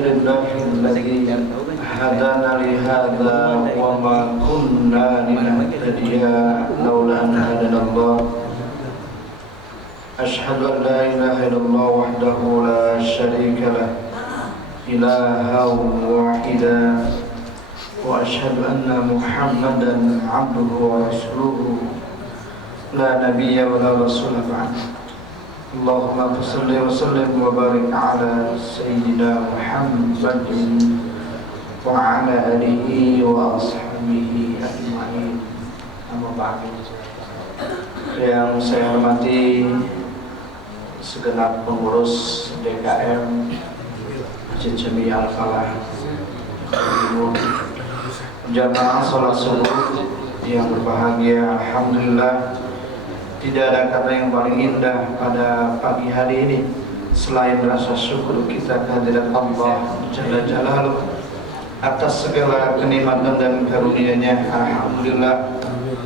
لله الذي هدانا لهذا وما كنا لنهتدي لولا أن هدانا الله أشهد أن لا إله إلا الله وحده لا شريك له إلها واحدا وأشهد أن محمدا عبده ورسوله لا نبي ولا رسول بعده اللهم صل وسلم وبارك على سيدنا محمد وعلى آله وأصحابه أجمعين. Amma ba'du. Yang saya hormati segenap pengurus DKM Masjid Jami Al-Falah, jamaah sholat subuh yang berbahagia. Alhamdulillah, tidak ada kata yang paling indah pada pagi hari ini selain rasa syukur kita kehadirat Allah Jalla Jalaluh atas segala kenikmatan dan karunia-Nya. Alhamdulillah,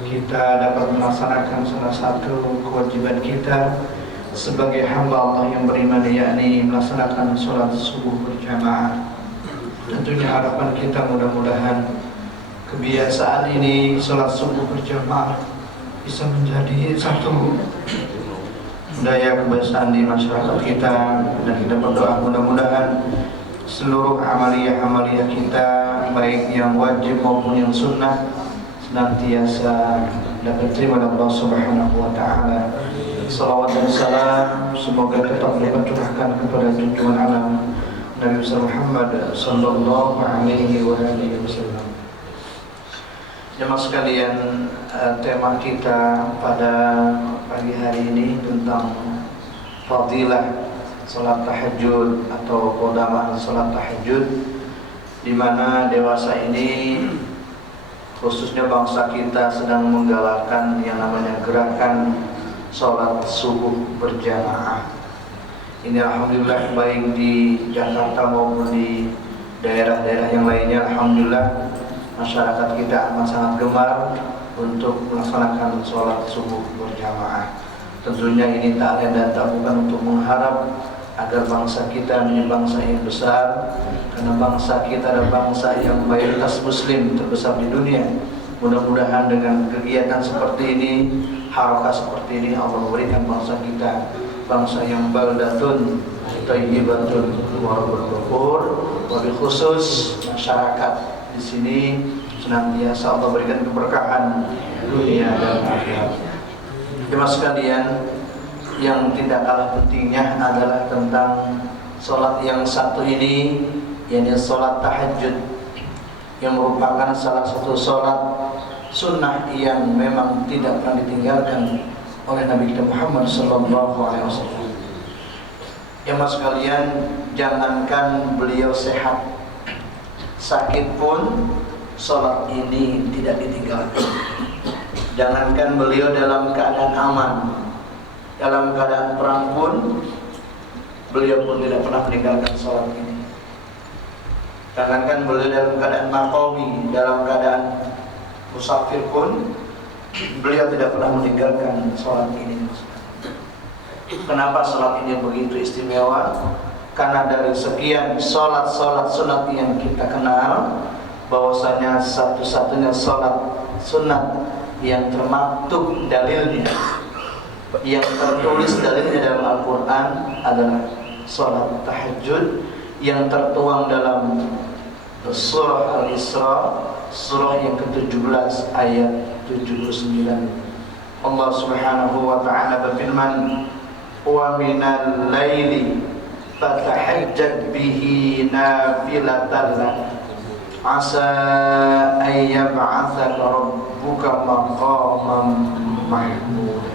kita dapat melaksanakan salah satu kewajiban kita sebagai hamba Allah yang beriman, yakni melaksanakan sholat subuh berjamaah. Tentunya harapan kita mudah-mudahan kebiasaan ini, sholat subuh berjamaah, bisa menjadi satu daya kebiasaan di masyarakat kita, dan kita berdoa mudah-mudahan seluruh amaliyah-amaliyah kita, baik yang wajib maupun yang sunnah, senantiasa dapat diterima oleh Allah Subhanahu wa Ta'ala. Salawat dan salam semoga tetap dicurahkan kepada junjungan alam Nabi Muhammad sallallahu alaihi wasallam. Jemaah sekalian, tema kita pada pagi hari ini tentang fadilah salat tahajud atau keutamaan salat tahajud, di mana dewasa ini khususnya bangsa kita sedang menggalakkan yang namanya gerakan salat subuh berjamaah. Ini alhamdulillah baik di Jakarta maupun di daerah-daerah yang lainnya, alhamdulillah masyarakat kita amat sangat gemar untuk melaksanakan sholat subuh berjamaah. Tentunya ini tak lain dan tak bukan untuk mengharap agar bangsa kita menjadi bangsa yang besar, karena bangsa kita adalah bangsa yang mayoritas muslim terbesar di dunia. Mudah-mudahan dengan kegiatan seperti ini, harakah seperti ini, Allah memberikan bangsa kita bangsa yang baldatun thayyibatun wa rabbul ghafur, wabil khusus masyarakat di sini senantiasa Allah berikan keberkahan dunia dan akhirat. Jemaah sekalian, yang tidak kalah pentingnya adalah tentang sholat yang satu ini, yakni sholat tahajud, yang merupakan salah satu sholat sunnah yang memang tidak pernah ditinggalkan oleh Nabi kita Muhammad sallallahu alaihi wasallam. Jemaah sekalian, jangankan beliau sehat, sakit pun sholat ini tidak ditinggalkan. Jangankan beliau dalam keadaan aman, dalam keadaan perang pun beliau pun tidak pernah meninggalkan sholat ini. Jangankan beliau dalam keadaan maqami, dalam keadaan musafir pun beliau tidak pernah meninggalkan sholat ini. Kenapa sholat ini begitu istimewa? Karena dari sekian sholat-sholat sunat yang kita kenal, bahwasanya satu-satunya sholat sunat yang termaktub dalilnya, yang tertulis dalilnya dalam Al-Quran adalah sholat tahajud yang tertuang dalam surah Al-Isra, surah yang ke-17 ayat 79. Allah Subhanahu wa Ta'ala berfirman, wa minal laili fatahajjad bihi nafilatan lak asa ay yab'atsaka rabbuka maqaman mahmuda.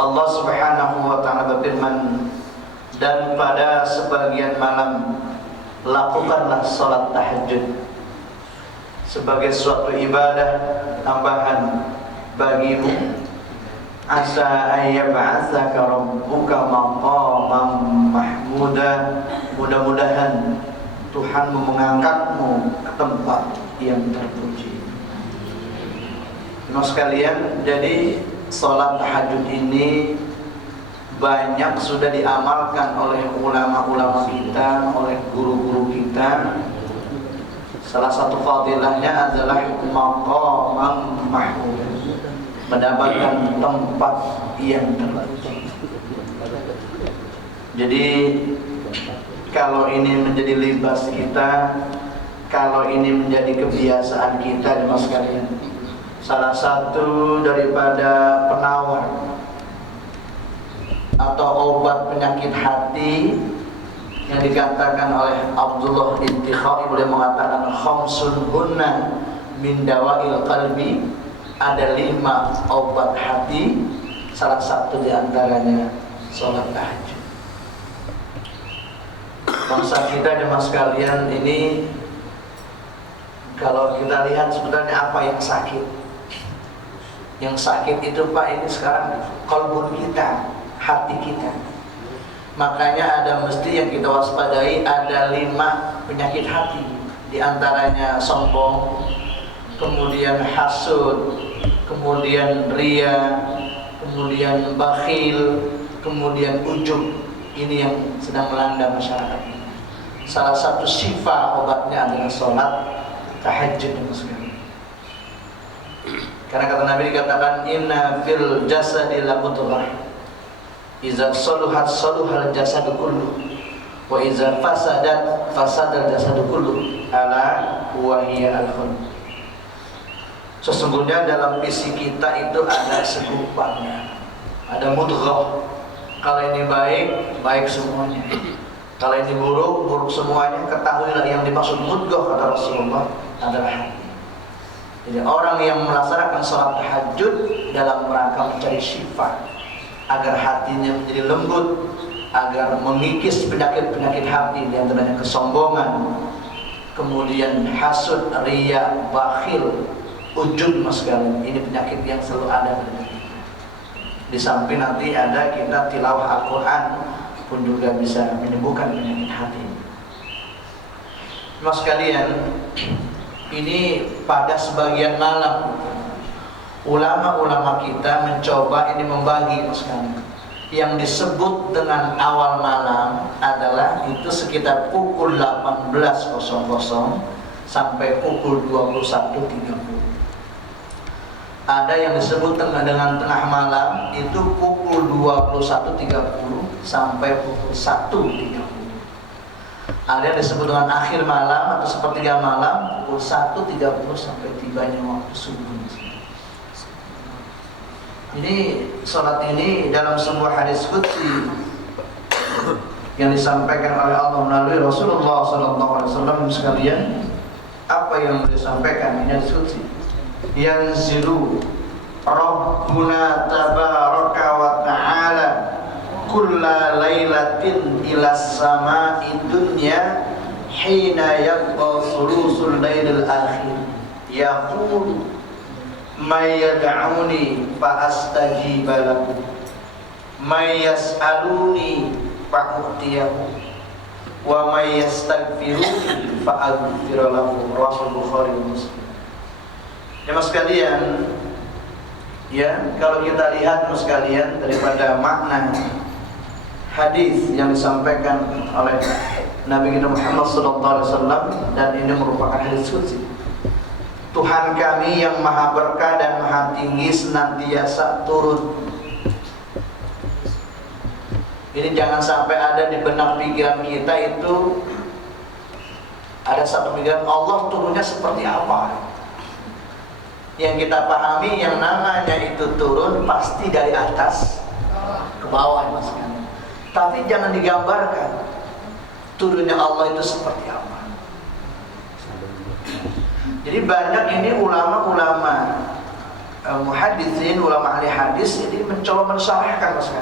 Allah Subhanahu wa Ta'ala berfirman, dan pada sebagian malam lakukanlah salat tahajud sebagai suatu ibadah tambahan bagimu. Asa ayyab'atsaka rabbuka maqaman mahmuda, mudah-mudahan Tuhan mengangkatmu ke tempat yang terpuji. Teman sekalian, jadi salat tahajud ini banyak sudah diamalkan oleh ulama-ulama kita, oleh guru-guru kita. Salah satu fadilahnya adalah maqamam mahmud, mendapatkan tempat yang terbaik. Jadi kalau ini menjadi libas kita, kalau ini menjadi kebiasaan kita, jemaah sekalian, salah satu daripada penawar atau obat penyakit hati yang dikatakan oleh Abdullah Intikhai, beliau mengatakan khamsun hunna min dawail qalbi, ada 5 obat hati, salah satu diantaranya sholat tahajud. Bangsa kita jemaah sekalian ini, kalau kita lihat sebenarnya apa yang sakit? Yang sakit itu Pak, ini sekarang qalbun kita, hati kita. Makanya ada mesti yang kita waspadai, ada 5 penyakit hati. Di antaranya sombong, kemudian hasud, kemudian riya, kemudian bakhil, kemudian ujub. Ini yang sedang melanda masyarakat ini. Salah satu syifa obatnya adalah sholat tahajud. Karena kata Nabi dikatakan inna fil jasadi la mudghah, iza saluhat saluhal jasadu kullu, wa iza fasadat fasadal jasadu kullu, ala wa hiya al-qalb. Sesungguhnya dalam fisik kita itu ada segumpalnya, ada mudghah. Kalau ini baik, baik semuanya. Kalau ini buruk, buruk semuanya. Ketahuilah yang dimaksud mudghah kata Rasulullah adalah hati. Jadi orang yang melaksanakan sholat tahajud dalam rangka mencari syifa, agar hatinya menjadi lembut, agar mengikis penyakit-penyakit hati, di antaranya kesombongan, kemudian hasud, riya, bakhil, ujub, mas sekalian. Ini penyakit yang selalu ada pada kita. Di samping nanti ada kita tilawah Al-Quran pun juga bisa menyembuhkan penyakit hati. Mas sekalian, ini pada sebagian malam ulama-ulama kita mencoba ini membagi, mas sekalian. Yang disebut dengan awal malam adalah itu sekitar pukul 18.00 sampai pukul 21.30. Ada yang disebut dengan tengah malam, itu pukul 21.30 sampai pukul 1.30. Ada yang disebut dengan akhir malam atau sepertiga malam, pukul 1.30 sampai tibanya waktu subuh. Ini sholat ini dalam sebuah hadis qudsi yang disampaikan oleh Allah melalui Rasulullah SAW sekalian. Apa yang disampaikan ini hadis qudsi? Yanzilu Rabbuna tabaraka wa ta'ala kulla laylatin ila sama'i dunya hina yabqa sulusul laylil akhir yaqul may yad'uni fa astajiba lahu may yas'aluni fa u'tiyahu wa may yastaghfiruni fa aghfir lahu. Rasul Bukhari Muslim. Jemaah sekalian, ya, kalau kita lihat jemaah sekalian daripada makna hadis yang disampaikan oleh Nabi kita Muhammad SAW, dan ini merupakan hadis qudsi. Tuhan kami yang maha berkah dan maha tinggi senantiasa turun. Ini jangan sampai ada di benak pikiran kita itu ada satu pikiran Allah turunnya seperti apa. Yang kita pahami yang namanya itu turun pasti dari atas ke bawah, mas. Tapi jangan digambarkan turunnya Allah itu seperti apa. Jadi banyak ini ulama-ulama muhaditsin, ulama ahli hadis ini mencoba mensyarahkan, mas.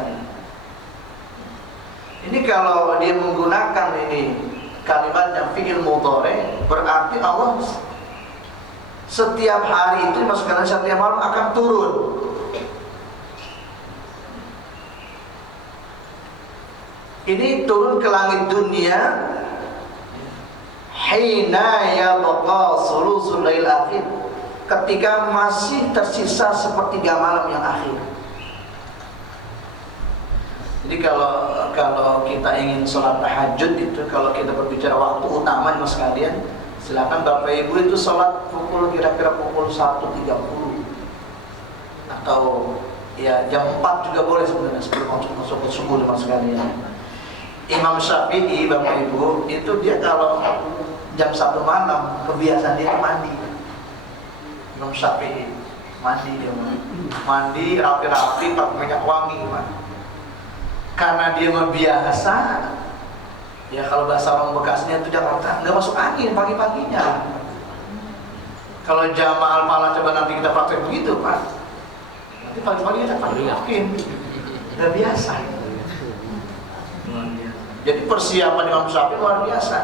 Ini kalau dia menggunakan ini kalimatnya fi'il mudhari, berarti Allah setiap hari itu, mas sekalian, setiap malam akan turun. Ini turun ke langit dunia hina yabqa sulusul lail akhir, ketika masih tersisa sepertiga malam yang akhir. Jadi kalau kita ingin sholat tahajud itu, kalau kita berbicara waktu utama mas sekalian, silakan Bapak Ibu itu sholat kira-kira pukul 1.30 atau ya jam 4 juga boleh sebenarnya sebelum masuk ke subuh mas sekalian. Imam Syafi'i Bapak Ibu itu dia kalau jam 1 malam kebiasaan dia mandi. Imam Syafi'i mandi rapi-rapi pakai minyak wangi karena dia biasa ya. Kalau bahasa orang Bekasnya itu Jakarta nggak masuk angin pagi-paginya. Kalau jamaah malah coba nanti kita praktek begitu Pak, nanti pagi-pagi kita yakin nggak biasa. Jadi persiapan Imam Syafi'i luar biasa.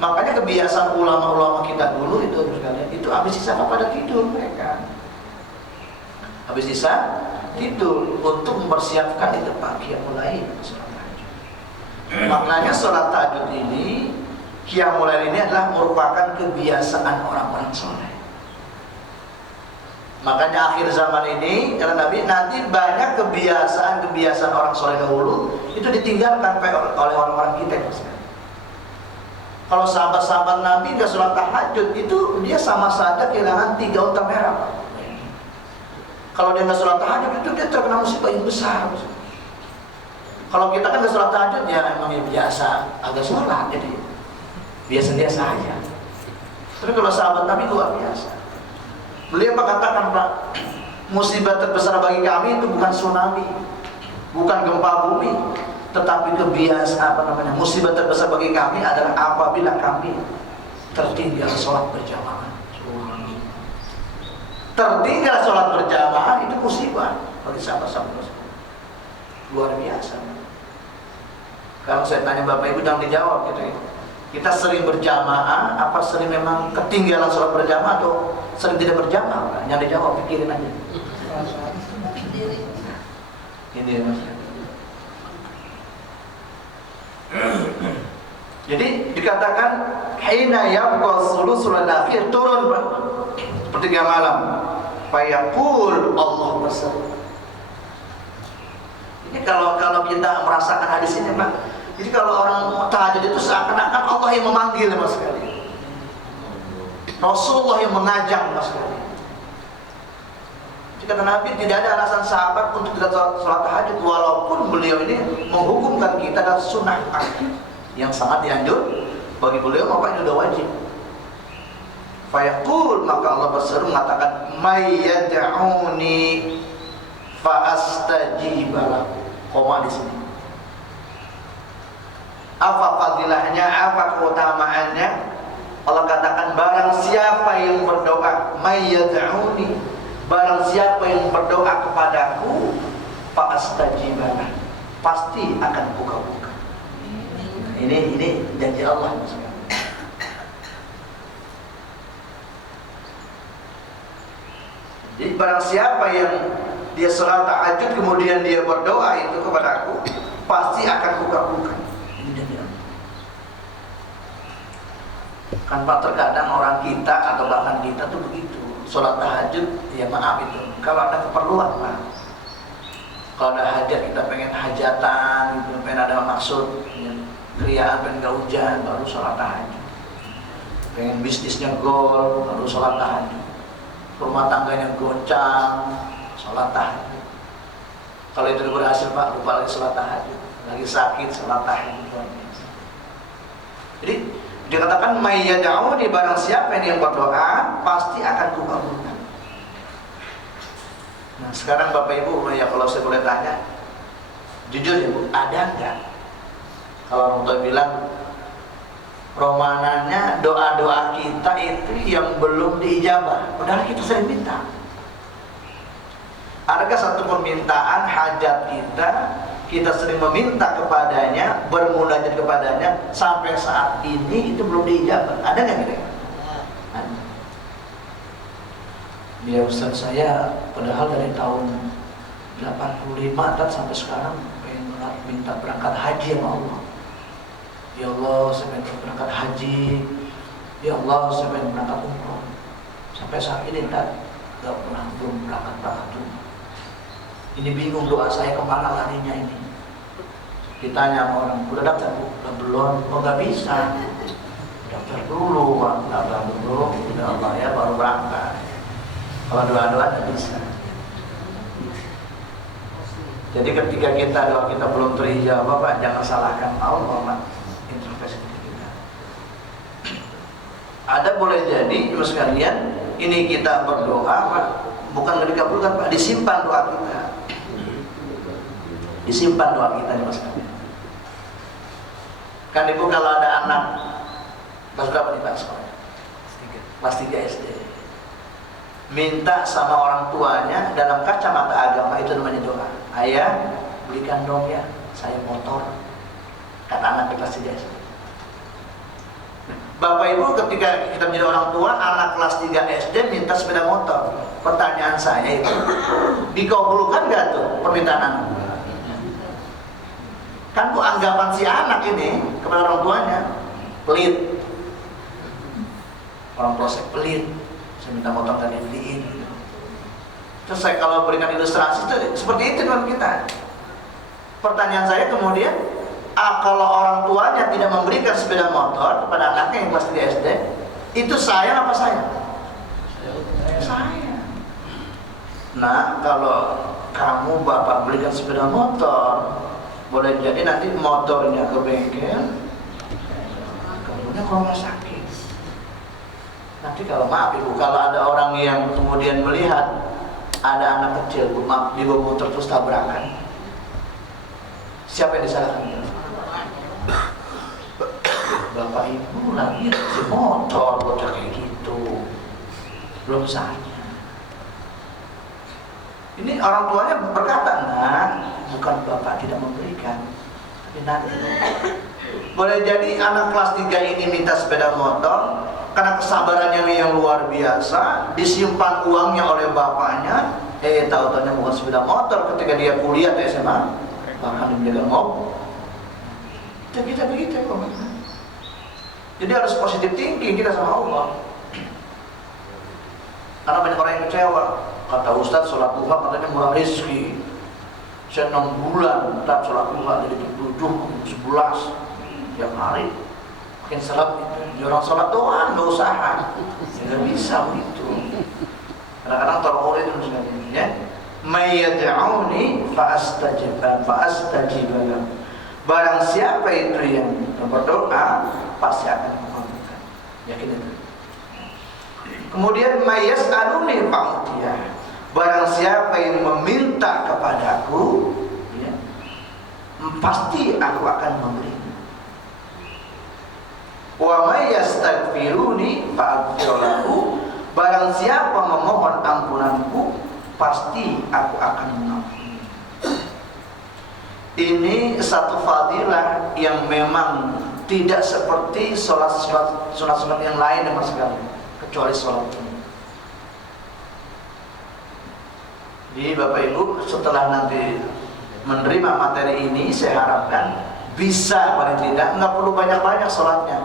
Makanya kebiasaan ulama-ulama kita dulu itu habis isya pada tidur mereka. Habis isya tidur untuk mempersiapkan itu pagi yang mulai sholat tahajud. Makanya sholat tahajud ini, qiyamul lail ini adalah merupakan kebiasaan orang-orang soleh. Makanya akhir zaman ini kata Nabi, nanti banyak kebiasaan orang soleh dahulu itu ditinggalkan oleh orang-orang kita. Kalau sahabat-sahabat Nabi nggak sholat tahajud itu dia sama saja kehilangan 3 unta merah. Kalau dia nggak sholat tahajud itu dia terkena musibah yang besar. Kalau kita kan nggak sholat tahajud ya emang biasa agak sholat jadi biasa-biasa aja. Tapi kalau sahabat Nabi luar biasa. Beliau mengatakan Pak, musibah terbesar bagi kami itu bukan tsunami, bukan gempa bumi, tetapi musibah terbesar bagi kami adalah apabila kami tertinggal sholat berjamaah. Tertinggal sholat berjamaah itu musibah bagi sahabat-sahabat luar biasa. Kalau saya tanya Bapak Ibu jangan dijawab gitu ya. Kita sering berjamaah, apa sering memang ketinggalan sholat berjamaah atau sering tidak berjamaah? Jangan dijawab, pikirin aja. Ini maksudnya. Jadi dikatakan hina yabqa sulusul akhir turun Pak. Sepertiga malam. Fayaqul Allah berseru. Ini kalau kita merasakan hadis ini Pak. Jadi kalau orang tahajud itu seakan-akan Allah yang memanggil Mas sekali. Rasulullah yang mengajak Mas sekali. Jadi kata Nabi tidak ada alasan sahabat untuk tidak sholat tahajud walaupun beliau ini menghukumkan kita dan sunnah yang sangat dianjur bagi beliau apa ini sudah wajib. Fayaqul maka Allah berseru mengatakan may yad'uni fa astajib lahu. Koma di sini. Apa fadilahnya, apa keutamaannya? Allah katakan barang siapa yang berdoa may yad'uni, barang siapa yang berdoa kepadaku fa astajib lahu, pasti akan buka-buka. Ini janji Allah. Jadi barang siapa yang dia sholat tahajud kemudian dia berdoa itu kepadaku, pasti akan buka-buka. Ini janji Allah. Kan Pak terkadang orang kita atau bahkan kita tuh begitu sholat tahajud, ya maaf itu kalau ada keperluan Pak. Kalau ada hajat kita pengen hajatan, gitu, pengen ada maksud. Kriaan pengen gak hujan baru sholat tahajud, pengen bisnisnya gol baru sholat tahajud, rumah tangganya goncang sholat tahajud. Kalau itu berhasil Pak lupa lagi sholat tahajud, lagi sakit sholat tahajud. Jadi dikatakan may yad'uni, barang siapa yang berdoa pasti akan kukabulkan. Nah sekarang Bapak Ibu ya kalau saya boleh tanya jujur ya Bu, ada enggak kalau orang tua bilang romananya doa-doa kita itu yang belum diijabah padahal kita sering minta? Adakah satu permintaan hajat kita sering meminta kepadanya, bermunajat kepadanya sampai saat ini itu belum diijabah? Ada nggak kira-kira? Ya Ustaz, saya padahal dari tahun 85 sampai sekarang pengen minta berangkat haji sama Allah. Ya Allah, saya pengen berangkat haji. Ya Allah, saya pengen berangkat umroh. Sampai saat ini belum berangkat umroh. Ini bingung doa saya kemana larinya ini. Ditanya sama orang, udah daftar? Belum. Oh nggak bisa. Daftar dulu, Pak. Daftar dulu, udah bayar baru berangkat. Kalau doa-doa nggak bisa. Jadi ketika doa kita belum terijabah, Pak, jangan salahkan Allah, Pak. Introspeksi kita. Ada boleh jadi, Mas sekalian, ini kita berdoa, Pak, bukan dikabulkan, Pak, disimpan doa kita. Disimpan doa kita, Mas sekalian. Kan Ibu kalau ada anak kelas berapa nih Pak sekolah? Kelas 3 SD. Minta sama orang tuanya dalam kacamata agama itu namanya doa. Ayah, belikan dong ya saya motor. Kata anak di kelas 3 SD. Bapak Ibu ketika kita menjadi orang tua, anak kelas 3 SD minta sepeda motor. Pertanyaan saya itu, dikabulkan nggak tuh permintaan anak? Kan Bu, anggapan si anak ini kepada orang tuanya pelit. Orang tua saya pelit, saya minta motor tadi beliin. Terus saya kalau berikan ilustrasi itu seperti itu kan kita. Pertanyaan saya kemudian, kalau orang tuanya tidak memberikan sepeda motor kepada anaknya yang kelas 3 SD, itu sayang apa sayang? Sayang. Nah, kalau kamu bapak belikan sepeda motor, boleh jadi nanti motornya ke bengkel, kemudian ke rumah sakit. Nanti kalau maaf Ibu, kalau ada orang yang kemudian melihat ada anak kecil dibawa motor terus tabrakan, siapa yang disalahkan? Bapak Ibu lagi si motor bocah kayak gitu, belum saya. Ini orang tuanya berkata, nah, bukan bapak tidak memberikan, tapi nanti. Boleh jadi anak kelas 3 ini minta sepeda motor karena kesabarannya yang luar biasa, disimpan uangnya oleh bapaknya. Tahu-tahunya bukan sepeda motor ketika dia kuliah di SMA, bahkan dia mau. Kita begitu kok. Jadi harus positif thinking kita sama Allah. Karena banyak orang yang kecewa. Kata Ustadz, sholat duha katanya murah rezeki. Saya 6 bulan tak sholat duha dari jam 7 ke 11 tiap hari. Makin sholat itu, orang sholat doang, nggak usaha. Nggak bisa begitu. Kadang-kadang taruh itu misalnya, Mayyad'uni fa'astajibah. Barang siapa itu yang berdoa, pasti akan mengabulkan. Yakin itu. Kemudian mayas'aluni fa'utiyah. Barang siapa yang meminta kepadaku, ya, pasti aku akan memberi. Wa mayastaghfiruni fa'aghfirlahu. Barang siapa memohon ampunanku, pasti aku akan mengampuni. Ini satu fadilah yang memang tidak seperti sholat-sholat yang lain sama sekali, kecuali sholat ini. Jadi Bapak Ibu setelah nanti menerima materi ini, saya harapkan bisa paling tidak nggak perlu banyak-banyak sholatnya,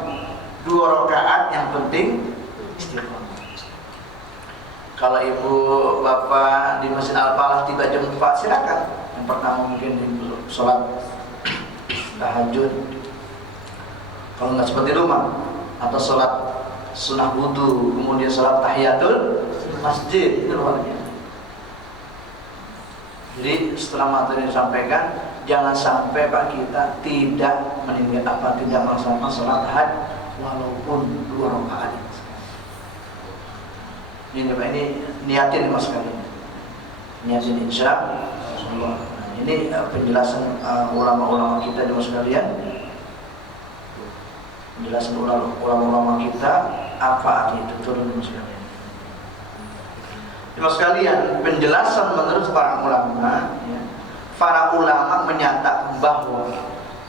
2 rakaat yang penting istiqomah. Kalau Ibu Bapak di Masjid Al-Falah tiba jam 4, silakan. Yang pertama mungkin sholat tahajud, kalau nggak seperti rumah, atau sholat sunnah wudu, kemudian sholat tahiyatul masjid, itu luarnya. Jadi setelah materi disampaikan, jangan sampai Pak kita tidak tidak melaksanakan sholat tahajud walaupun 2 rakaat. Ini Pak, ini niatin Mas sekalian, niatin insya Allah. Ini penjelasan ulama-ulama kita di Mas sekalian, penjelasan ulama-ulama kita apa arti itu turun di Mas sekalian. Mas sekalian, penjelasan menurut para ulama, ya, para ulama menyatakan bahwa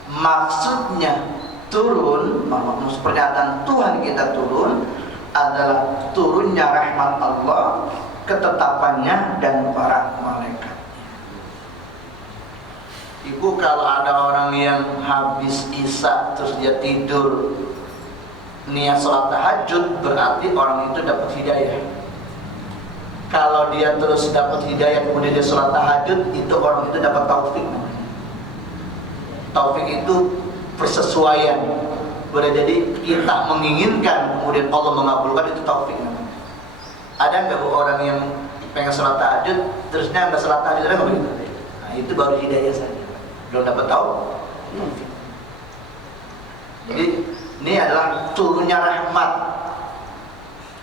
maksudnya turun, maksud pernyataan Tuhan kita turun adalah turunnya rahmat Allah, ketetapannya dan para malaikat. Ibu, kalau ada orang yang habis isya terus dia tidur niat sholat tahajud, berarti orang itu dapat hidayah. Kalau dia terus dapat hidayah kemudian dia sholat tahajud, itu orang itu dapat taufik. Taufik itu persesuaian. Boleh jadi kita menginginkan kemudian Allah mengabulkan, itu taufik namanya. Ada nggak orang yang pengen sholat tahajud terusnya nggak sholat tahajud, ada nggak begitu? Nah, itu baru hidayah saja, belum dapat tahu. Jadi ini adalah turunnya rahmat.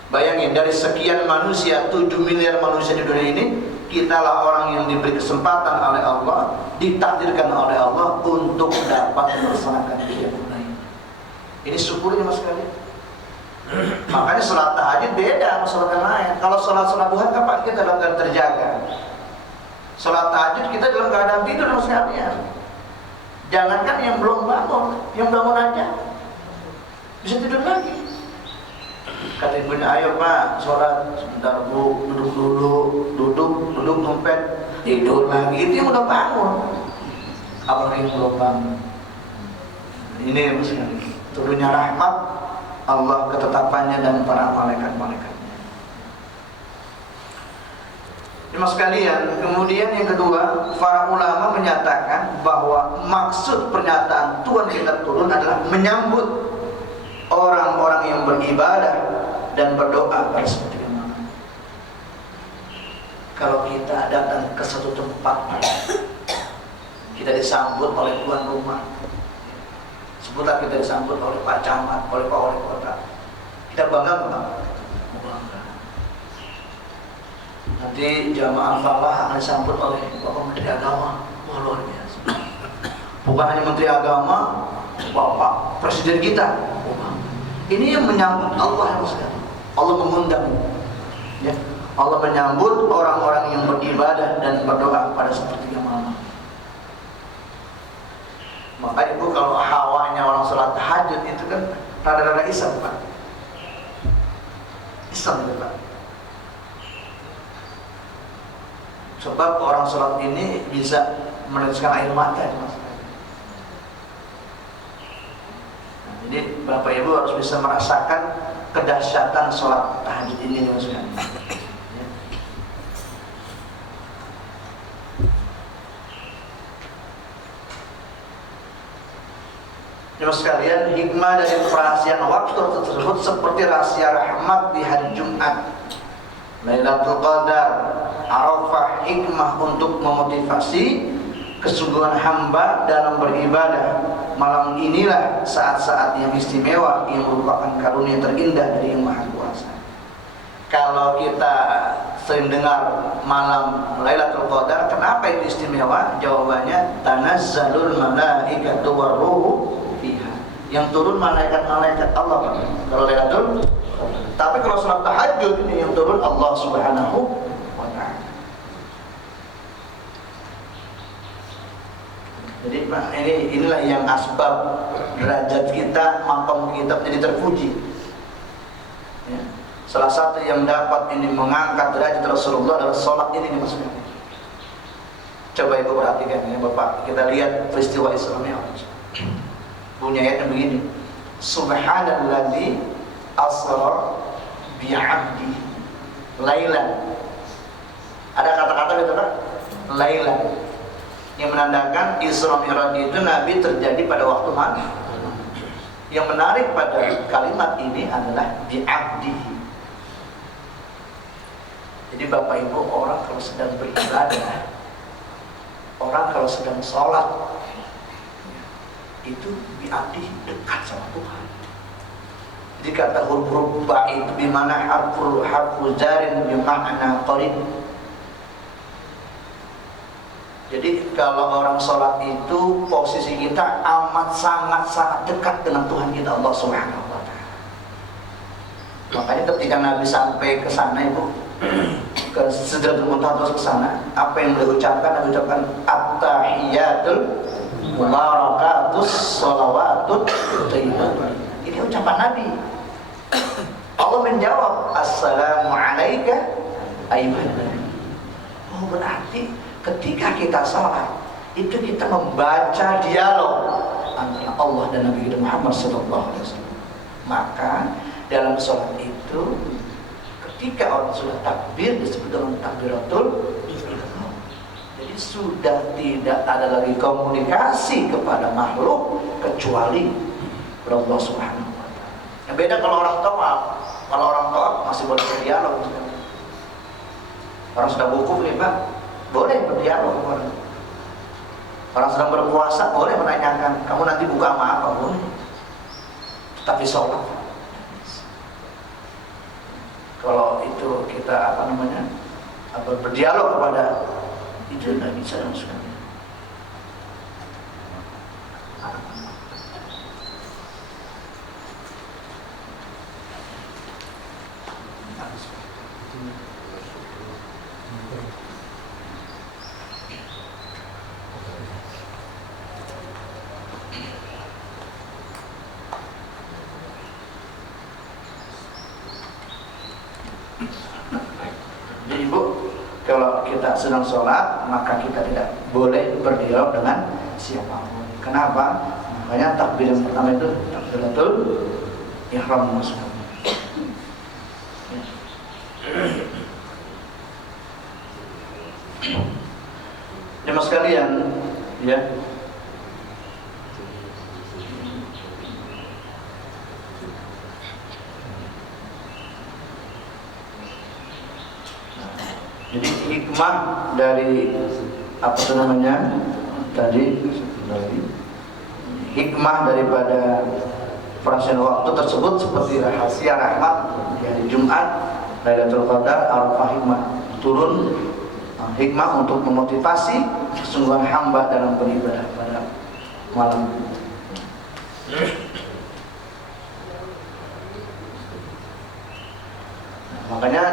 Bayangin, dari sekian manusia, 7 miliar manusia di dunia ini, kitalah orang yang diberi kesempatan oleh Allah, ditakdirkan oleh Allah untuk dapat melaksanakan qiyamul lail. Ini syukurnya mas sekalian. Makanya sholat tahajud beda sama sholat yang lain. Kalau sholat duha kapan kita dalam keadaan terjaga? Sholat tahajud kita dalam keadaan tidur mas sekalian. Jangankan yang belum bangun, yang bangun aja bisa tidur lagi. Kata ibunya, ayo pak, sholat sebentar bu, duduk dompet, tidur lagi. Itu yang udah bangun, apalagi yang belum bangun. Ini yang turunnya rahmat Allah, ketetapannya dan para malaikat-malaikatnya. Mas sekalian, kemudian yang kedua, para ulama menyatakan bahwa maksud pernyataan Tuhan kita turun adalah menyambut orang-orang yang beribadah dan berdoa pada seperti malam. Kalau kita datang ke satu tempat, kita disambut oleh tuan rumah. Sebutlah kita disambut oleh Pak Camat, oleh Pak Wali Kota. Kita bangga nggak? Bangga. Nanti jamaah Al-Falah akan disambut oleh Bapak Menteri Agama. Wah, luar biasa. Bukan hanya Menteri Agama, Bapak Presiden kita. Ini yang menyambut Allah yang sekali. Allah mengundang, ya. Allah menyambut orang-orang yang beribadah dan berdoa pada sepertiga malam. Maka ibu kalau hawanya orang sholat tahajud itu kan rada-rada iseng pak, iseng itu pak. Sebab orang sholat ini bisa meneteskan air mata, mas. Jadi Bapak Ibu harus bisa merasakan kedahsyatan sholat tahajud ini mas sekalian. Mas sekalian, hikmah dari perahasiaan waktu tersebut seperti rahasia rahmat di hari Jumat, Lailatul Qadar, Arafah, hikmah untuk memotivasi kesungguhan hamba dalam beribadah. Malam inilah saat-saat yang istimewa yang merupakan karunia terindah dari Yang Maha Kuasa. Kalau kita sering dengar malam Lailatul Qadar, kenapa itu istimewa? Jawabannya tanazzalul malaikatu warruhu fiha. Yang turun malaikat-malaikat Allah kalau Lailatul. Tapi kalau salat tahajud ini yang turun Allah Subhanahu wa taala. Jadi Pak, inilah yang asbab derajat kita, maqam kita jadi terpuji. Ya. Salah satu yang dapat ini mengangkat derajat Rasulullah adalah sholat ini nih mas. Coba ibu perhatikan ya Bapak, kita lihat peristiwa Isra Mi'raj. Bunyi ayatnya begini: Subhanalladzi asra bi'abdi lailan. Ada kata-kata gitu Pak, lailan, yang menandakan Isra Mi'raj itu Nabi terjadi pada waktu malam. Yang menarik pada kalimat ini adalah bi'abdihi. Jadi Bapak Ibu, orang kalau sedang beribadah, orang kalau sedang sholat, itu bi'abdihi, dekat sama Tuhan. Jadi kata huruf ba itu bimana harfu jarin bimana qarib. Jadi kalau orang sholat itu posisi kita amat sangat dekat dengan Tuhan kita Allah Subhanahu wa taala. Makanya ketika Nabi sampai ke sana ibu, ke Sidratul Muntaha terus ke sana, apa yang beliau ucapkan? Nabi ucapkan at-tahiyatul mubarakatus sholawatut thayyibat. Ini ucapan Nabi. Allah menjawab assalamu alayka ayyuhan nabi. Oh, berarti ketika kita sholat itu kita membaca dialog antara Allah dan Nabi kita Muhammad SAW. Maka dalam sholat itu ketika orang sudah takbir disebut dengan takbiratul ihram. Jadi sudah tidak ada lagi komunikasi kepada makhluk kecuali Allah Subhanahu wa Ta'ala. Yang beda kalau orang tawaf. Kalau orang tawaf masih boleh berdialog. Orang sedang wukuf nih Pak, boleh berdialog. Orang sedang berpuasa boleh menanyakan, kamu nanti buka sama apa? Boleh. Tapi sholat, kalau itu kita berdialog kepada itu tidak bisa sama sekali. Jadi Ibu, kalau kita sedang sholat, maka kita tidak boleh berdialog dengan siapapun. Kenapa? Makanya takbir yang pertama itu takbiratul ihram masuk. Jemaah sekalian, ya. Jadi hikmah dari hikmah daripada perasian waktu tersebut seperti rahasia rahmat di hari Jumat, Lailatul Qadar, Arafah, hikmah turun, hikmah untuk memotivasi kesungguhan hamba dalam beribadah pada malam. Makanya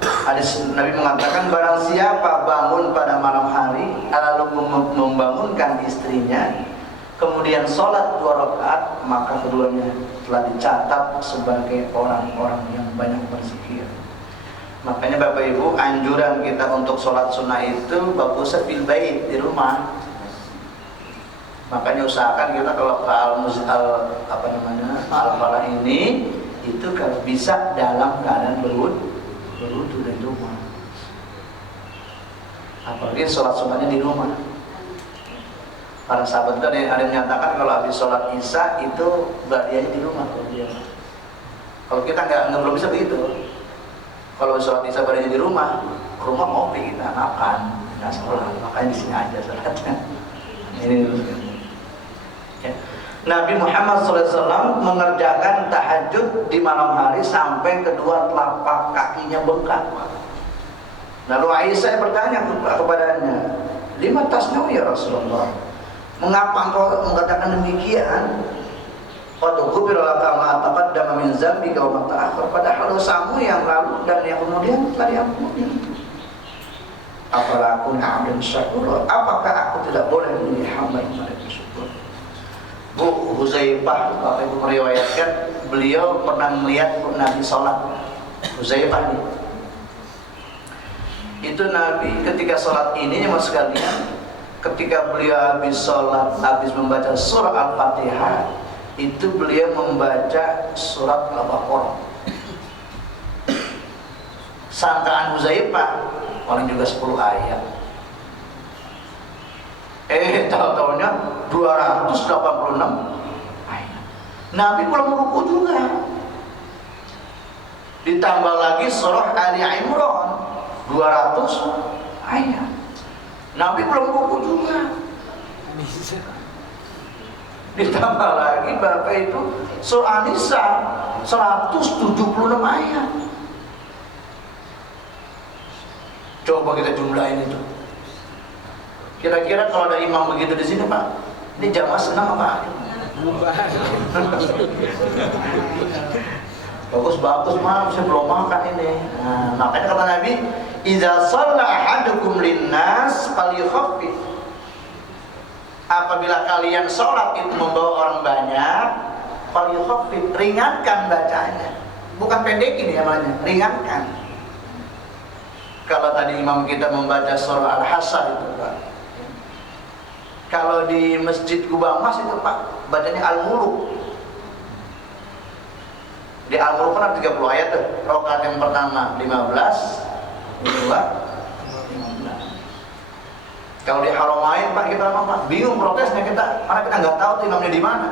hadis Nabi mengatakan, barang siapa bangun pada malam hari lalu membangunkan istrinya, kemudian sholat 2 rakaat, maka keduanya telah dicatat sebagai orang-orang yang banyak berzikir. Makanya Bapak Ibu, anjuran kita untuk sholat sunnah itu bagusnya fil bait, di rumah. Makanya usahakan kita kalau ke al-falah ini itu kalau bisa dalam keadaan berwudu dari rumah. Apalagi sholat sunnahnya di rumah. Para sahabat itu ada yang menyatakan kalau habis sholat isya itu badiahnya di rumah. Kalau kita belum bisa begitu. Kalau sholat isya badiahnya di rumah ngopi kita makan, nggak sholat, makanya di sini aja sholatnya. Ini ya. Nabi Muhammad SAW mengerjakan tahajud di malam hari sampai kedua telapak kakinya bengkak. Lalu Aisyah bertanya kepadanya, "Lima tasnau ya Rasulullah? Mengapa engkau mengatakan demikian? Qad ghufira laka ma taqaddama min dzambika wa ma ta'akhkhar." Padahal dosamu yang lalu dan yang kemudian telah diampuni. Afala akun 'abdan syakur? Apakah aku tidak boleh menjadi hamba yang bersyukur? Bu Huzaifah, Bapak Ibu meriwayatkan, beliau pernah melihat Nabi sholat. Huzaifah ini, itu Nabi ketika sholat ini mas sekalian, ketika beliau habis sholat, habis membaca surah Al-Fatihah, itu beliau membaca surat Al-Baqarah. Sangkaan Huzaifah paling juga 10 ayat. Tahu-tahunya 286 ayat. Nabi belum ruku juga. Ditambah lagi surah Ali Imran 200 ayat. Nabi belum ruku juga. Ditambah lagi Bapak itu surah An-Nisa 176 ayat. Coba kita jumlahin itu. Kira-kira kalau ada imam begitu di sini Pak, ini jamaah senang apa? Bagus Mas, saya belum makan ini. Nah, makanya kata Nabi, "Idza shalla ahadukum linnas falyukhaffif." Apabila kalian sholat itu membawa orang banyak, falyukhaffif, ringankan bacanya. Bukan pendekin ya namanya, ringankan. Kalau tadi imam kita membaca surah Al-Hasyr itu Pak, kalau di Masjid Kubah Mas itu Pak, bacanya Al-Muluk. Di Al-Muluk kan ada 30 ayat tuh. Rakaat yang pertama 15, kedua 15. Kalau di Haramain Pak, kita apa? Bingung protesnya kita, karena kita nggak tahu tuh imamnya di mana.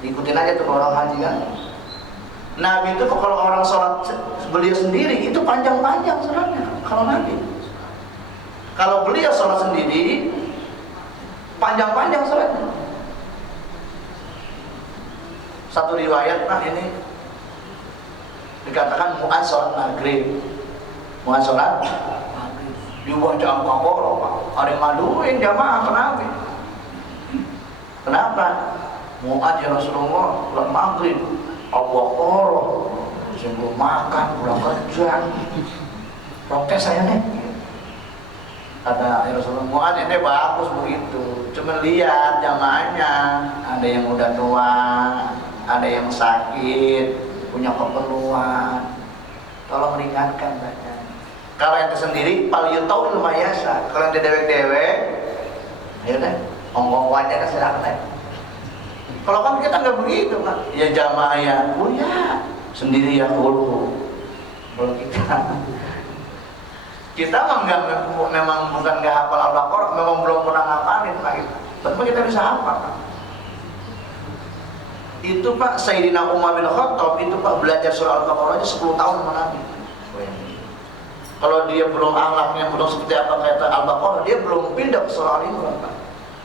Ikutin aja tuh kalau orang haji kan. Nabi itu kalau orang sholat beliau sendiri itu panjang-panjang sholatnya. Kalau Nabi, kalau beliau sholat sendiri panjang-panjang sholatnya. Satu riwayat Pak ini dikatakan Mu'adz sholat maghrib, Mu'adz sholat maghrib dibaca Al-Baqarah Pak. Ada yang maduin jamaah ke Nabi. Kenapa? Mu'adz ya Rasulullah sholat maghrib Al-Baqarah, sebelum makan, pulang kerja, protes saya nih. Kata ya Rasulullah, Mu'adz ini bagus begitu, cuma lihat jamaahnya, ada yang udah tua, ada yang sakit, punya keperluan, tolong ringankan baca. Kalau yang sendiri, pal yutawil mayasa. Kalau yang dewek-dewek, ayo deh, ongkong aja kan silakan. Kalau kan kita nggak begitu Pak, ya jamaah ya kuliah sendiri ya dulu. Kalau kita memang bukan nggak hafal Al-Baqarah, memang belum pernah ngapalin Pak kita. Tapi kita bisa hafal Pak. Itu Pak Sayyidina Umar bin Khattab itu Pak belajar surah Al-Baqarah aja 10 tahun sama Nabi. Kalau dia belum akhlaknya belum seperti apa kata Al-Baqarah, dia belum pindah ke surah Al-Imran Pak.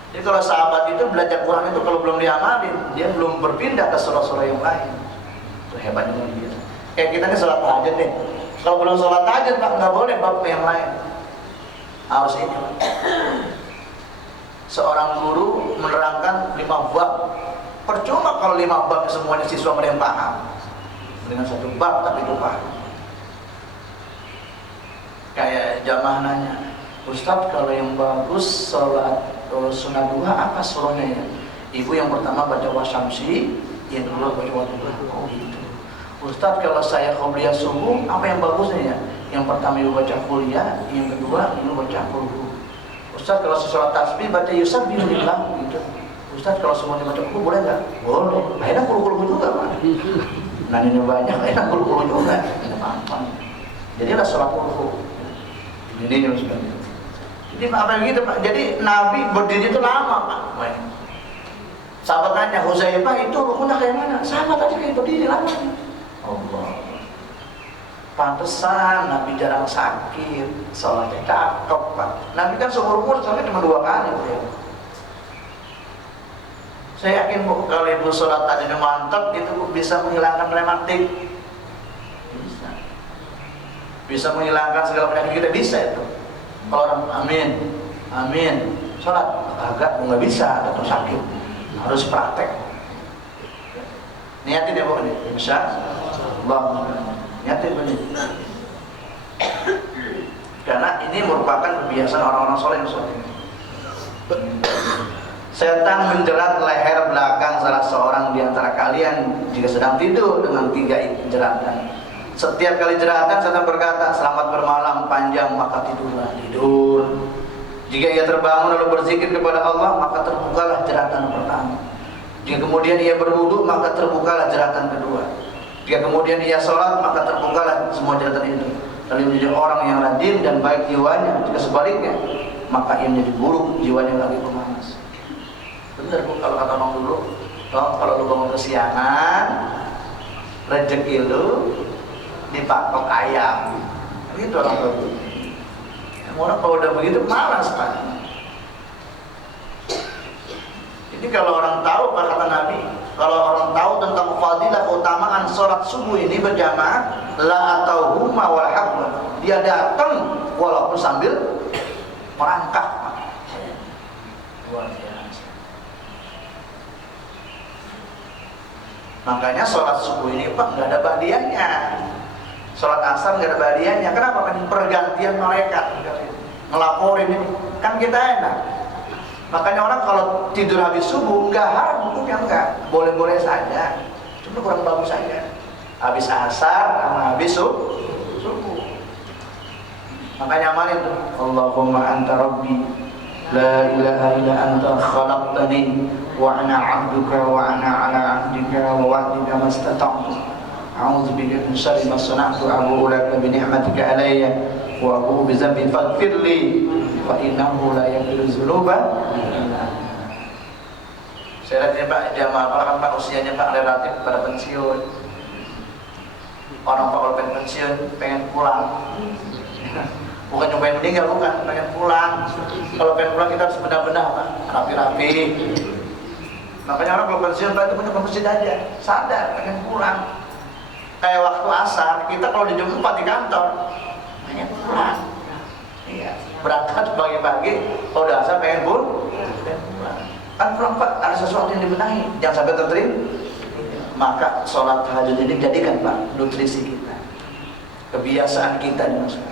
Jadi kalau sahabat itu belajar Quran itu kalau belum diamalin, dia belum berpindah ke surah-surah yang lain. Itu hebatnya dia. Kayak kita nih sholat tahajud nih. Kalau belum sholat tahajud Pak nggak boleh bab yang lain. Harus ini. Seorang guru menerangkan 5 bab. Percuma kalau 5 bab semuanya siswa mereka yang paham. Dengan 1 bab tapi itu paham. Kayak jamaah nanya, Ustadz kalau yang bagus sholat sunat duha apa surahnya ya? Ibu yang pertama baca wasyamsi, yang kedua baca wadduha. Oh gitu. Ustadz kalau saya qobliyah subuh apa yang bagusnya ya? Yang pertama ibu baca kuliah, yang kedua ibu baca qulhu. Ustadz kalau sholat tasbih baca yusabbihulillah gitu. Ustadz kalau semuanya baca qulhu boleh nggak? Boleh. Akhirnya qulhu juga Pak. Nah ini banyak, akhirnya qulhu juga. Apa? Jadi lah sholat qulhu. Ini yang sebenarnya. Jadi apa gitu Pak? Jadi Nabi berdiri itu lama Pak. Sahabat tanya, Huzaifah itu rukunnya kayak mana? Sahabat aja kayak berdiri lama. Allah. Pantesan Nabi jarang sakit, sholatnya cakep Pak. Nabi kan seumur umur sholatnya cuma 2 kali ya. Saya yakin Bu, kalau ibu sholat tadinya mantap itu bisa menghilangkan rematik. Bisa menghilangkan segala penyakit kita, bisa itu. Kalau orang amin, sholat agak nggak bisa, atau sakit, harus praktek. Niatin ya Bu, bisa, Allah, niatin Bu. Karena ini merupakan kebiasaan orang-orang soleh yang soleh. Setan menjerat leher belakang salah seorang di antara kalian jika sedang tidur dengan 3 jeratan. Setiap kali jeratan setan berkata, selamat bermalam panjang, maka tidurlah. Tidur. Jika ia terbangun lalu berzikir kepada Allah, maka terbukalah jeratan pertama. Jika kemudian ia berwudu, maka terbukalah jeratan kedua. Jika kemudian ia sholat, maka terbukalah semua jeratan itu. Lalu menjadi orang yang rajin dan baik jiwanya. Jika sebaliknya, maka ia menjadi buruk jiwanya lagi pemanas. Benar Bu, kalau kata orang dulu, kalau lu bangun kesiangan, rezeki lu dipatok ayam, gitu orang tua. Orang kalau udah begitu malas Pak. Jadi kalau orang tahu kata Nabi, kalau orang tahu tentang fadilah keutamaan sholat subuh ini berjamaah, la atau huma wal habba, dia datang walaupun sambil merangkak Pak. Luar biasa. Makanya sholat subuh ini Pak nggak ada badiahnya. Sholat asar nggak ada badiahnya. Kenapa? Kan pergantian malaikat ngelaporin ini. Kan kita enak. Makanya orang kalau tidur habis subuh nggak haram hukumnya, enggak. Boleh-boleh saja. Cuma kurang bagus saja. Habis asar sama habis subuh. Makanya amalin tuh. Allahumma anta rabbi la ilaha illa anta khalaqtani wa ana 'abduka wa ana 'ala 'ahdika wa wa'dika mastata'tu. A'udzu bika min syarri ma sana'tu, abu'u laka bi ni'matika alayya wa abu'u bi dhanbi faghfir li fa innahu la yaghfiru dzunuba. Saya lihat Pak, jamaah kan Pak usianya Pak relatif pada pensiun. Orang Pak kalau pensiun pengen pulang. Bukan cuma pengen meninggal, bukan, pengen pulang. Kalau pengen pulang kita harus benar-benar Pak, rapi-rapi. Makanya orang kalau pensiun Pak itu punya masjid aja, sadar pengen pulang. Kayak waktu asar, kita kalau di jam 4 di kantor, pengen pulang. Iya, berangkat pagi-pagi, kalau udah asar pengen pulang. Kan pulang Pak, ada sesuatu yang dibenahi, jangan sampai tertrim. Maka sholat tahajud ini jadikan Pak nutrisi kita, kebiasaan kita di masa.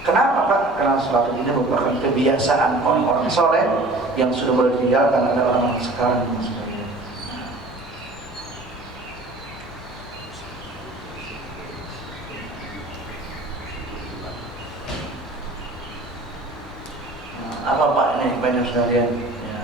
Kenapa Pak? Karena sholat ini merupakan kebiasaan orang-orang soleh yang sudah boleh ditinggalkan oleh orang-orang sekarang. Apa Pak ini banyak sekalian? Ya.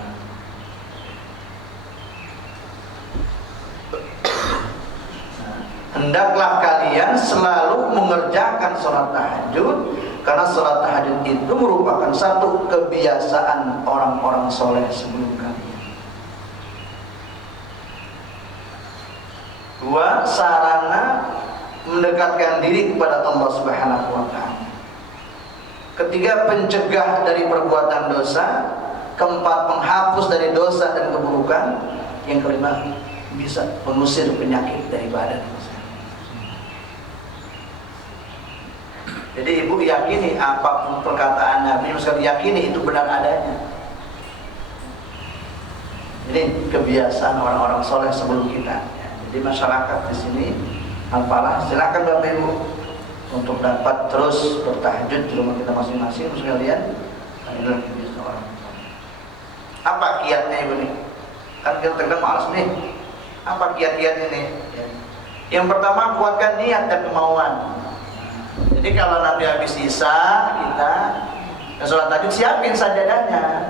Hendaklah kalian selalu mengerjakan sholat tahajud, karena sholat tahajud itu merupakan satu kebiasaan orang-orang soleh sebelum kalian. Dua, sarana mendekatkan diri kepada Allah Subhanahu wa Ta'ala. Ketiga, pencegah dari perbuatan dosa. Keempat, penghapus dari dosa dan keburukan. Yang kelima, bisa mengusir penyakit dari badan. Jadi ibu yakini apapun perkataan Nabi, sekali yakini itu benar adanya. Ini kebiasaan orang-orang soleh sebelum kita. Jadi masyarakat di sini Al-Falah, silakan Bapak Ibu untuk dapat terus bertahajud di rumah kita masing-masing. Sekalian, inilah kebiasaan orang. Apa kiatnya Ibu nih? Kan kita terkadang malas nih. Apa kiat-kiat ini? Yang pertama, kuatkan niat dan kemauan. Jadi kalau nanti habis isya kita sholat tahajud, siapin sajadahnya,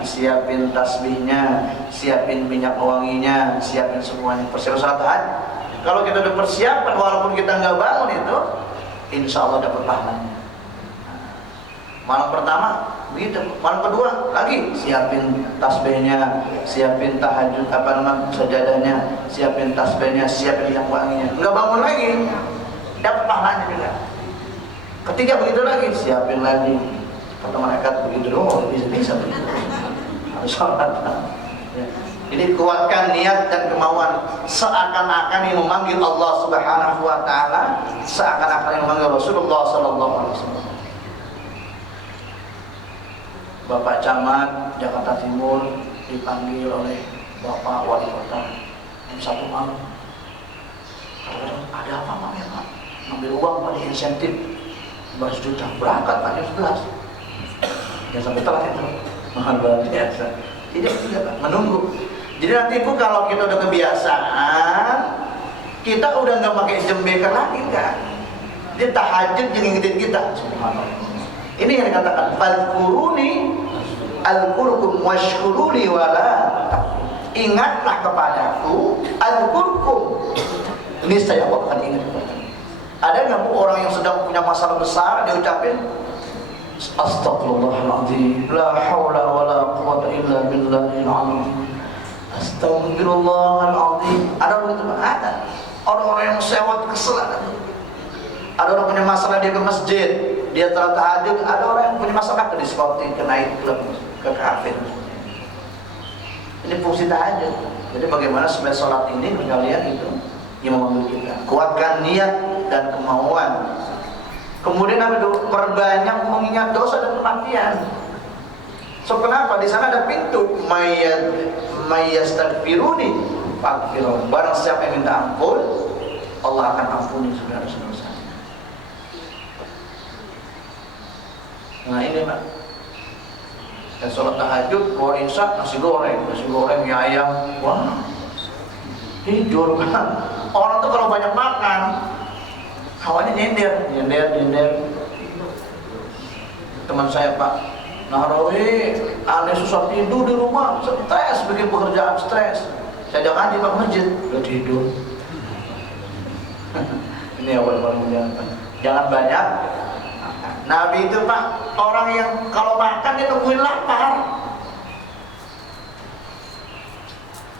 siapin tasbihnya, siapin minyak wanginya, siapin semuanya. Persiapan sholat tahajud. Kalau kita udah persiapkan, walaupun kita nggak bangun itu, insya Allah dapat pahalanya. Malam pertama begitu, malam kedua lagi siapin tasbihnya, siapin tahajud sajadahnya, siapin tasbihnya, siapin minyak wanginya. Nggak bangun lagi, dapat pahalanya juga. Ketiga begitu lagi, siapin lagi. Kata malaikat begitu, oh bisa begitu. Harus sholat. Jadi kuatkan niat dan kemauan, seakan-akan yang memanggil Allah Subhanahu wa Ta'ala, seakan-akan yang memanggil Rasulullah Sallallahu Alaihi Wasallam. Bapak Camat Jakarta Timur dipanggil oleh Bapak Wali Kota satu malam. Ada apa Pak ya Pak? Ambil uang Pak di insentif 11 juta, berangkat Pak jam 11. Ya sampai telat itu, mahal banget biasa. Tidak Pak, menunggu. Jadi nanti pun kalau kita udah kebiasaan, kita udah nggak pakai jembekan lagi kan? Dia tahajud yang ngingetin kita. Subhanallah. Ini yang dikatakan fadkuruni al-kurkum washkuruni wala. Ingatlah kepadaku al-kurkum. Ini saya akan ingat kepadamu. Ada nggak Bu orang yang sedang punya masalah besar dia ucapin Astagfirullahaladzim, la hawla wa la quwwata illa billahil azim. Astagfirullahaladzim. Ada orang itu ada. Orang-orang yang sewot kesel ada. Ada orang punya masalah dia ke masjid, dia telah tahajud. Ada orang yang punya masalah ke diskotik, ke naik klub, ke kafe. Ini fungsi tahajud. Jadi bagaimana supaya sholat ini kalian itu yang memanggil kita. Kuatkan niat dan kemauan. Kemudian apa itu? Perbanyak mengingat dosa dan kematian. So kenapa? Di sana ada pintu mayyastagfiruni faghfirun. Barang siapa yang minta ampun, Allah akan ampuni saudara-saudara. Nah ini Pak, dan sholat tahajud, keluar isya, nasi goreng mie ayam, wah tidur kan. Orang tuh kalau banyak makan, hawanya nyender. Teman saya Pak Nahrawi, aneh susah tidur di rumah, stres, bikin pekerjaan stres. Saya jangan di masjid, udah tidur. Ini yang paling jangan banyak. Nabi itu Pak orang yang kalau makan dia nungguin lapar.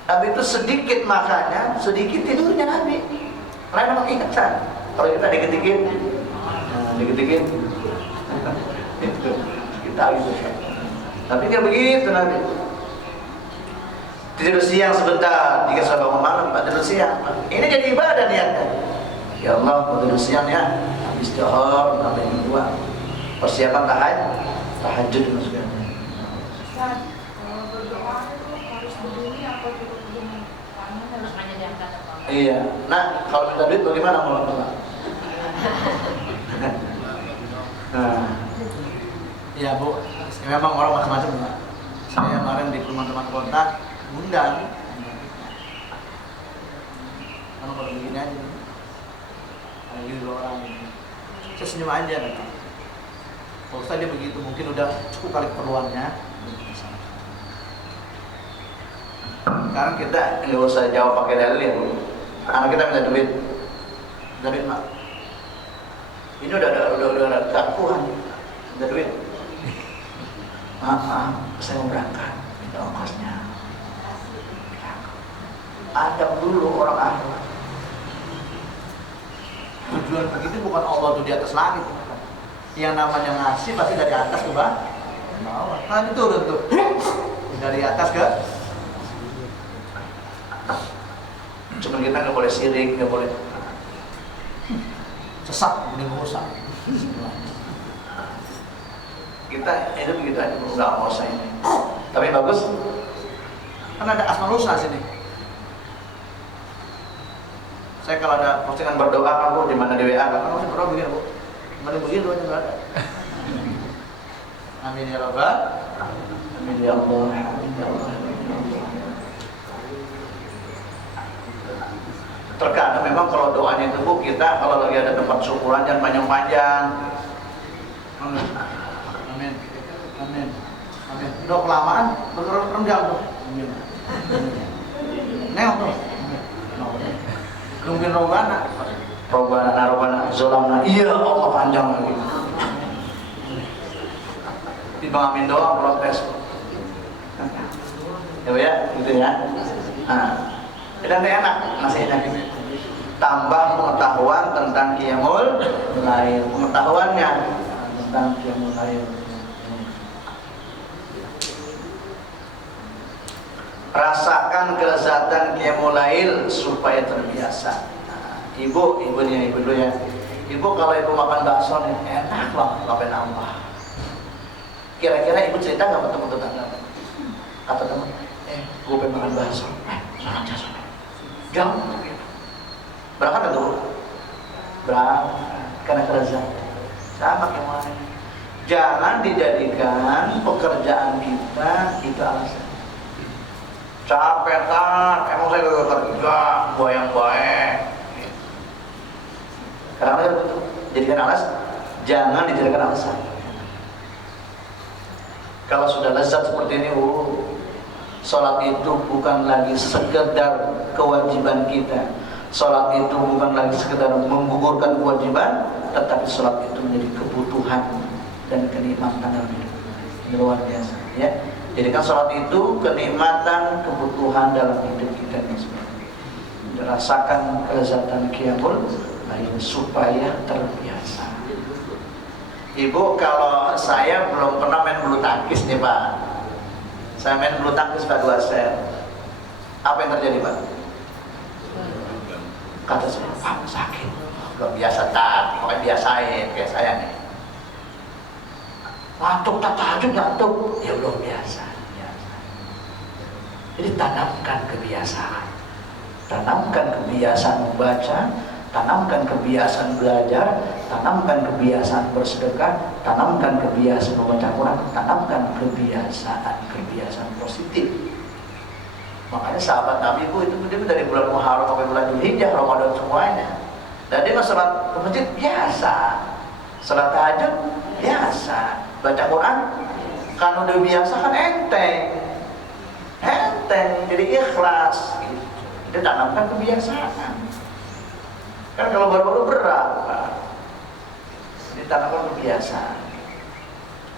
Nabi itu sedikit makannya, sedikit tidurnya Nabi. Lain memang ingatan. Kalau kita dikit-dikit, dikit-dikit, itu kita gitu. Tapi nggak begitu Nabi. Tidur siang sebentar, jika sudah bangun malam, tidur siang. Ini jadi ibadah niatnya. Ya Allah, mau tidur siang ya. Habis johor, sampai yang kedua. Persiapan tahajud maksudnya. Ustaz, berdoa itu harus berdiri atau duduk begini? Tangan harus hanya diangkat apa? Iya. Nah, kalau minta duit bagaimana mau Pak? Nah, iya Bu. Memang orang macam-macam Pak. Saya kemarin di rumah teman kontak undang. Kalau begini aja, ada dua orang ini. Saya senyum aja nanti. Kalau Ustaz dia begitu, mungkin udah cukup kali keperluannya. Sekarang kita nggak usah jawab pakai dalil ya Bu. Anak kita minta duit, Mak. Ini udah ada keakuan, minta duit. Maaf, saya mau berangkat, minta ongkosnya. Adab dulu orang akhlak. Tujuan begitu bukan Allah tuh di atas langit. Yang namanya ngasih pasti dari atas ke bawah. Nah itu turun tuh dari atas ke. Cuman kita nggak boleh sirik, nggak boleh sesat, boleh merusak. Kita itu begitu aja, nggak mau saya ini. Tapi bagus, kan ada Asmaul Husna sini. Saya kalau ada postingan berdoa kan Bu, di mana di WA kan masih berdoa begini Bu. Mana begini doanya nggak ada. Amin ya Rabbal. Amin ya Allah. Amin ya Allah. Terkadang memang kalau doanya itu Bu, kita kalau lagi ada tempat syukuran jangan panjang-panjang. Amin. Amin. Amin. Amin. Udah kelamaan, berendam tuh. Amin. Nengok tuh. Nungguin Robana, Zolamna. Iya, Allah panjang lagi. Di Bang Amin doang protes. Ya, gitu ya. Nah, dan enak nasihatnya gitu. Tambah pengetahuan tentang qiyamul lail, pengetahuannya tentang qiyamul lail. Rasakan kelezatan qiyamul lail supaya terbiasa. Nah, ibu dulu ya. Ibu kalau ibu makan bakso nih enak banget, ngapain nambah. Kira-kira ibu cerita nggak sama teman tetangga? Kata teman, gue pengen makan bakso. Soalnya aja. Jauh. Berangkat atau bu? Berangkat. Karena kelezatan. Sama qiyamul lail. Jangan dijadikan pekerjaan kita itu alasan. Capek kan, emang saya gak kerja, gua yang baik. Karena itu jadikan alasan, jangan dijadikan alasan. Kalau sudah lezat seperti ini, sholat itu bukan lagi sekedar kewajiban kita. Sholat itu bukan lagi sekedar menggugurkan kewajiban, tetapi sholat itu menjadi kebutuhan dan kenikmatan dalam hidup. Ini luar biasa, ya. Jadikan sholat itu kenikmatan, kebutuhan dalam hidup kita ini semua. Rasakan kelezatan qiyamul lail supaya terbiasa. Ibu, kalau saya belum pernah main bulu tangkis nih Pak. Saya main bulu tangkis Pak 2 set. Apa yang terjadi Pak? Kata saya, Pak sakit. Gak biasa tak, pokoknya biasain kayak saya nih. Ngantuk tak tahajud ngantuk, ya udah biasa. Jadi tanamkan kebiasaan, tanamkan kebiasaan membaca, tanamkan kebiasaan belajar, tanamkan kebiasaan bersedekah, tanamkan kebiasaan membaca Quran, tanamkan kebiasaan positif. Makanya sahabat Nabi itu dia dari bulan Muharram sampai bulan Dzulhijjah, Ramadan semuanya. Dan dia sholat ke masjid biasa, sholat tahajud biasa, baca Quran kan udah biasa kan enteng, jadi ikhlas. Dia tanamkan kebiasaan. Kan kalau baru-baru berat, Pak. Jadi ditanamkan kebiasaan.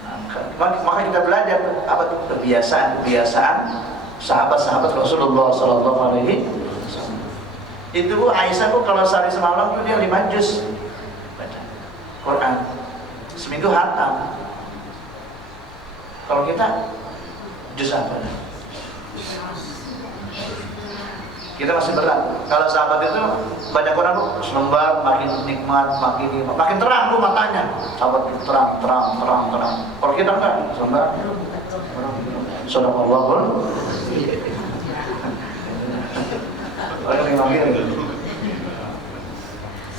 Nah, maka kita belajar apa itu kebiasaan sahabat-sahabat Rasulullah Sallallahu Alaihi Wasallam. Itu Aisyah kalau sehari semalam tuh dia 5 juz baca Quran, seminggu hatam. Kalau kita juz apa? Kita masih berat. Kalau sahabat itu baca Quran tuh selembar makin nikmat, makin terang tuh matanya. Sahabat itu terang. Kalau kita enggak, selembar. Subhanallah.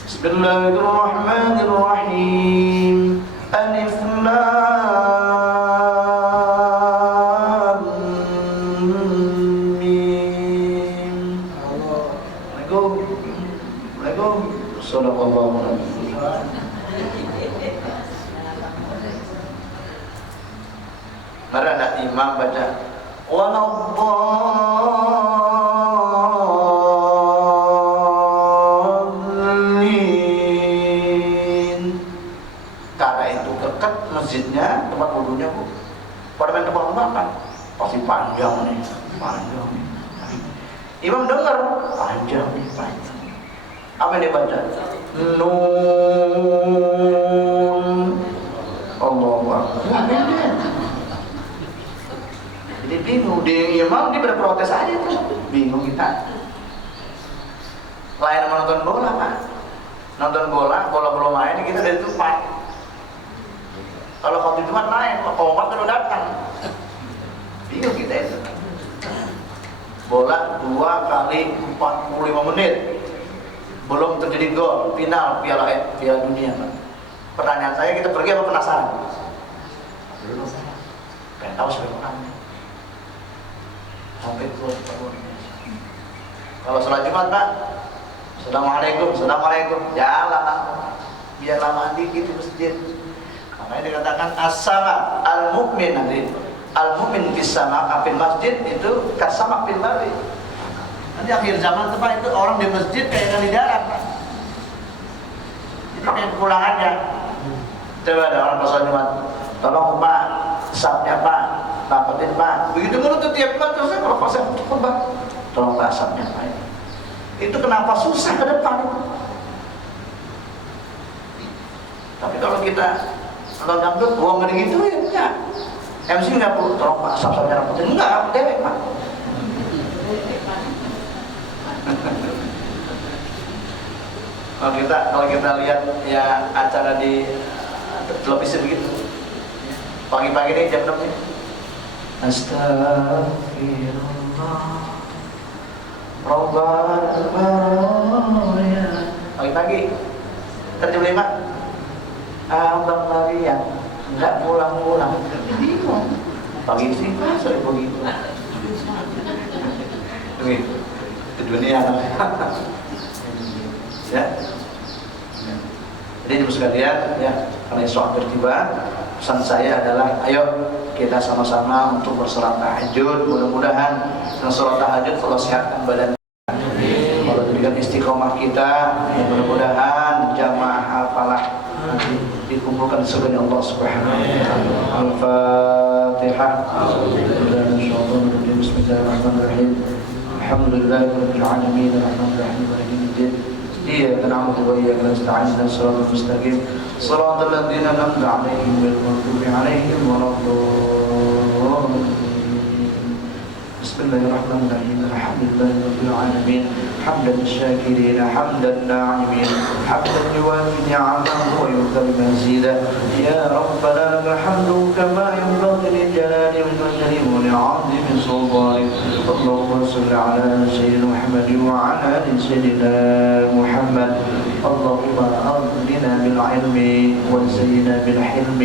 Bismillahirrahmanirrahim. Alif Lam Mim. Assalamualaikum. Subhanallah. Mari ada imam baca waladdallin. Karena itu dekat masjidnya, tempat wudunya Bu. Pada main tempat makan pasti panjang nih. Imam dengar panjang. Apa yang dia baca? Nun. Allahu Akbar. Jadi bingung, dia imam dia berprotes aja tuh, bingung kita. Lain menonton bola Pak, nonton bola belum main kita dari tempat. Kalau khotib Jumat naik, Omar baru datang. Bingung kita itu. Bola 2 kali 45 menit, belum terjadi gol, final Piala Dunia Pak. Pertanyaan saya, kita pergi apa penasaran? Pengen tahu sebenarnya. Sampai keluar. Kalau sholat Jumat Pak, Assalamualaikum, jalan biar lama dikit di masjid. Makanya dikatakan as-sama al-mu'min, nanti al-mu'min bis-sama fil masjid itu kasama fil bari. Nanti akhir zaman itu Pak, itu orang di masjid kayak di darat Pak. Itu kayak pulang aja. Coba ada orang sholat Jumat, tolong Pak, sapnya Pak, dapetin Pak. Begitu menurut tiap Pak, terus kalau pas saya Pak, tolong Pak sapnya Pak. Itu kenapa susah ke depan? Tapi kalau kita kalau dangdut, nggak gitu ya enggak. MC nggak perlu tolong Pak sapnya dapetin, enggak, dewek Pak. Kalau kita lihat ya acara di televisi begitu, pagi-pagi nih jam 6 nih. Astagfirullah Rabbal baraya. Pagi-pagi terjemah 5. Abang lari yang enggak pulang-pulang. Bingung. Pagi sih sering begitu. Itu dunia ya. Jadi ibu sekalian ya, karena sholat bertiba, pesan saya adalah ayo kita sama-sama untuk bersolat tahajud. Mudah-mudahan dengan sholat tahajud Allah sehatkan badan kita, Allah berikan istiqomah kita. Mudah-mudahan jamaah al-falah dikumpulkan di surga Allah Subhanahu wa taala. Al-Fatihah. Bismillahirrahmanirrahim. Alhamdulillahirabbil alamin, arrahmanirrahim, maliki yaumiddin. إياك نعبد وإياك نستعين اهدنا الصراط المستقيم صراط الذين أنعمت عليهم غير المغضوب عليهم ولا الضالين. بسم الله الرحمن الرحيم. الحمد لله رب العالمين حمدا الشاكرين حمدا الناعمين حمدا يوافي نعمه ويكافئ مزيدا. يا ربنا لك الحمد كما ينبغي لجلال وجهك ولعظيم سلطانك. اللهم صل على سيدنا محمد وعلى ال سيدنا محمد. اللهم أغننا بالعلم وزينا بالحلم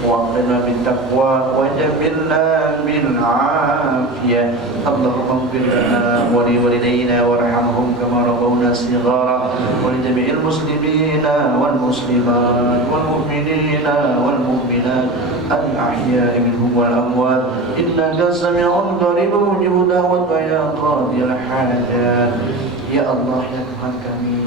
واغفرنا بالتقوى وجملنا بالعافية. اللهم اغفر لنا ولوالدينا وارحمهم كما ربونا صغارا ولجميع المسلمين والمسلمات والمؤمنين والمؤمنات الأحياء منهم والأموات إنك سميع قريب مجيب دعوة يا قاضي الحاجات. Ya Allah, ya Tuhan kami,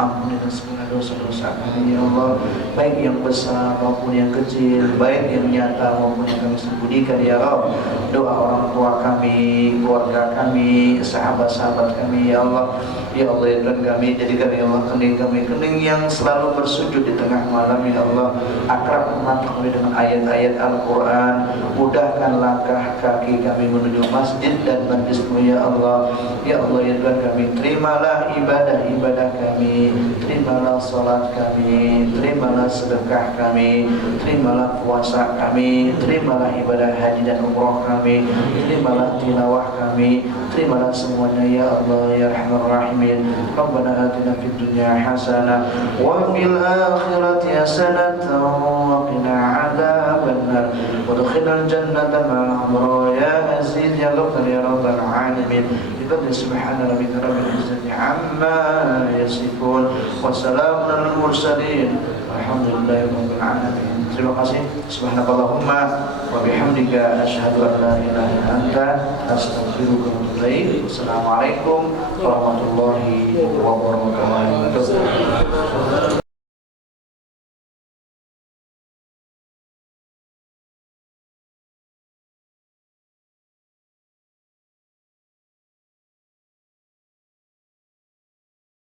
ampunilah segala dosa-dosa kami ya Allah, baik yang besar maupun yang kecil, baik yang nyata maupun yang kami sembunyikan ya Rabb. Doa orang tua kami, keluarga kami, sahabat-sahabat kami ya Allah. Ya Allah ya Tuhan kami, jadikan ya Allah kening kami, kening yang selalu bersujud di tengah malam ya Allah. Akrab mata kami dengan ayat-ayat Al-Quran, mudahkan langkah kaki kami menuju masjid dan majlis-Mu ya Allah. Ya Allah ya Tuhan kami, terimalah ibadah-ibadah kami, terimalah salat kami, terimalah sedekah kami, terimalah puasa kami, terimalah ibadah haji dan umrah kami, terimalah tilawah kami, terimalah semuanya ya Allah ya Rahman Rahimin. Rabbana atina fid dunya hasanah wa fil akhirati hasanah wa qina adzabannar wa adkhilna jannata ma'al abrar ya aziz ya ghafar ya rabbal alamin. Subhana rabbika rabbil izzati amma yasifun wa salamun alal mursalin walhamdulillahi rabbil alamin. Terima kasih. Subhanakallahumma wa bihamdika asyhadu an la ilaha illa anta astaghfiruka wa atubu ilaik. Assalamualaikum warahmatullahi wabarakatuh.